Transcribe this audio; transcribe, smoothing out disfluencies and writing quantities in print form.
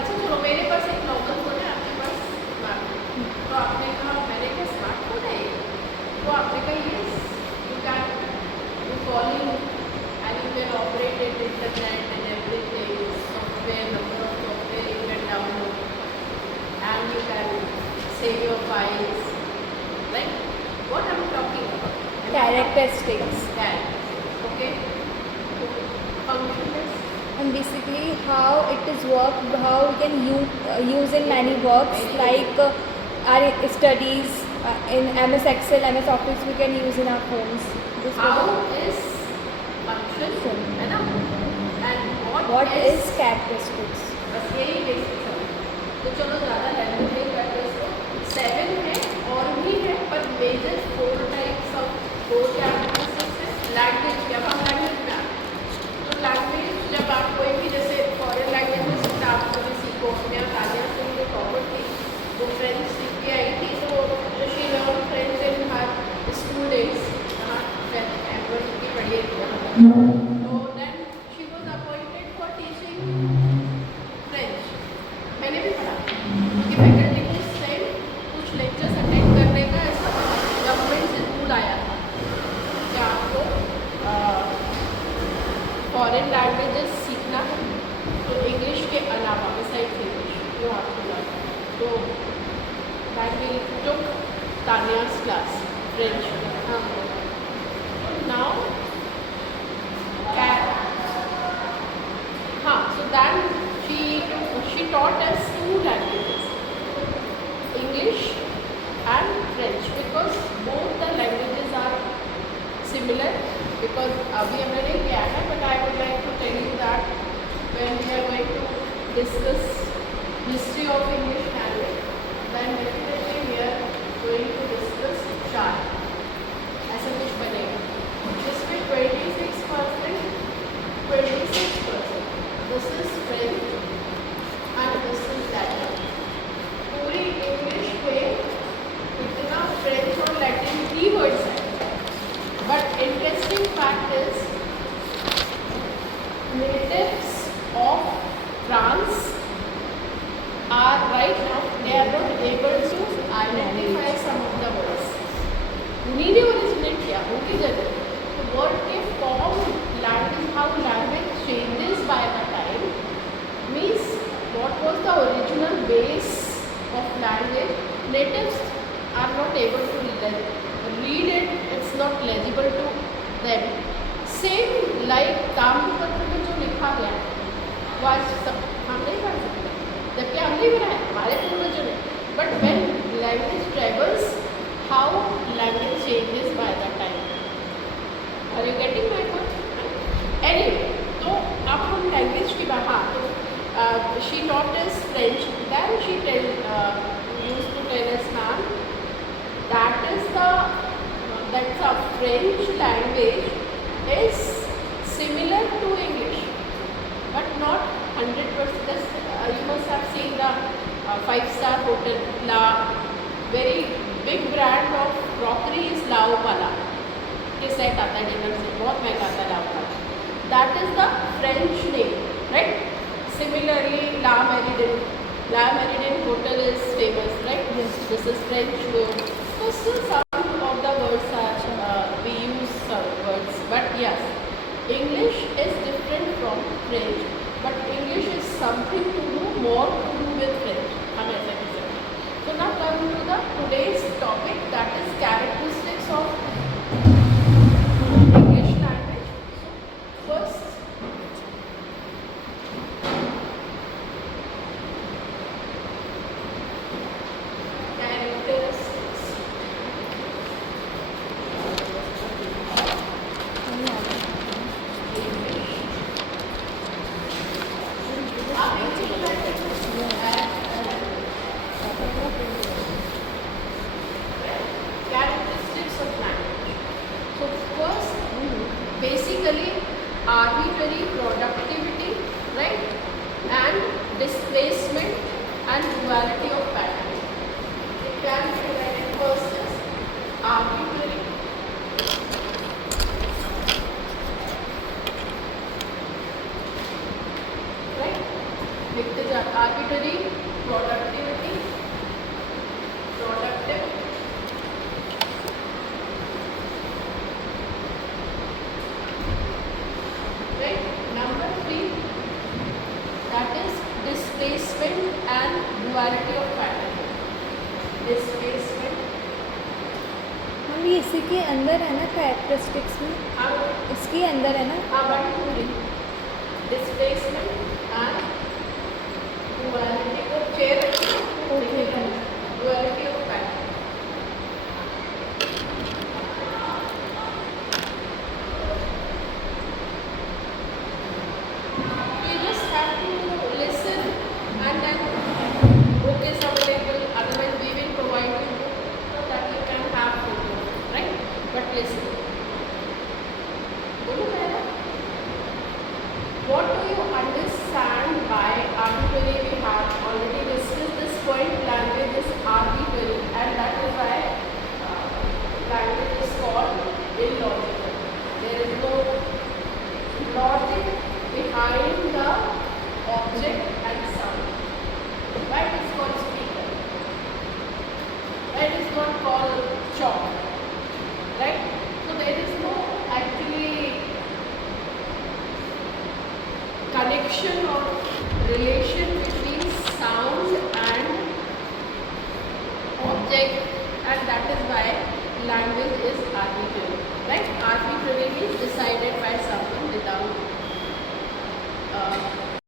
अच्छा चलो, मेरे पास एक नॉर्मल फ़ोन है, आपके पास स्मार्टफोन। तो आपने कहा, मैंने कहा स्मार्टफोन है ये? तो आपने कहा yes, you can do calling and you can operate it internet and everything, software, number of software you can download and you can save your files, right? What I'm talking about? Characteristics. Characteristics, okay? So, function is And basically how it is worked, how we can use in many works like our studies in MS Excel, MS Office we can use in our phones. This how was is function, है ना? And what is characteristics. बस यही basic सब। तो चलो ज़्यादा language नहीं करते इसको, 7 है और भी है, पर मेजर 4 टाइप्स ऑफ 4 कैरेक्टरिस्टिक्स है। लैंग्वेज की, अब हम लैंग्वेज में आते हैं। तो लैंग्वेज, जब आप कोई भी जैसे फॉरेन लैंग्वेज में सीखना, आप कभी सीखो, मेरा तानिया से मुझे प्रॉपर थी, वो फ्रेंच सीख के आई थी, तो she learn French in her school days, एम्बर की पढ़ी थी, तो then she was appointed for teaching French. मैंने भी पढ़ा, क्योंकि फैकल्टी को सेम कुछ लेक्चर्स अटेंड करने का ऐसा गवर्नमेंट से रूल आया था कि आपको फॉरेन लैंग्वेजेस सीखना है, तो इंग्लिश के अलावा बिसाइड इंग्लिश जो आपको जाना है, तो that we took Tania's class French. Now हाँ, so then she taught us 2 languages, English and French, because both the languages are similar, because अभी हमने नहीं किया है, but I would like to tell you that when we are going to discuss history of English language, then definitely we are going to discuss chart, ऐसा कुछ बनेगा जिसमें 26%, 26%, this is French and this is Latin. पूरी English में इतना French और Latin 3 words हैं, but interesting fact is natives of France are right now, they are not able to identify some of the words. उन्हीं ने originate किया, उनकी जगह तो वर्ड के form, language, how language changes by the time, means what was the original base of language, natives are not able to read it, it's not legible to them. Same like ताम्रपत्र में जो लिखा गया वो आज सब हम नहीं पढ़ सकते, जबकि हम नहीं बनाए, हमारे पूर्वजों ने, but when language travels, how language changes by the time. Are you getting my point? Anyway, तो अब हम लैंग्वेज की बात, तो she taught us French, then she used to tell us now that is that's a French language is similar to English, but not 100%. You must have seen the 5-star hotel, La, very big brand of crockery is Laopala, के set आता है dinner से, बहुत महंगा आता है Laopala. That is the French name, right? Similarly, La Méridien hotel is famous, right? Yes. This is French word. So still some of the words are we use some words, but yes, English is different from French, but English is something to do more to do with French. हम ऐसा कह सकते हैं. So now come to the today's topic, that is characteristics of English language. So first, characteristics. आप एक चीज characteristics of language. So first, basically arbitrary productivity, right, and displacement and duality of patterns. It can be divided first as arbitrary, right, arbitrary, productive, right? Number 3, that is displacement and duality of pattern. Displacement, हम ये इसी के अंदर है ना characteristics में, इसके अंदर है ना. displacement and duality of chair. Okay, okay. Duality of pattern. You just have to listen and then book is available, otherwise we will provide you book so that you can have photos, right? But listen. Bolo Mera, what do you understand by arbitrary? We have already discussed this point. Language is arbitrary, and that is why language is called illogical. There is no logic behind the object and sound. Why it is called speaker? Why it is not called chalk? Right? So there is no actually connection or relation between sound and object, and that is why language is arbitrary. Right? Arbitrary is decided by someone without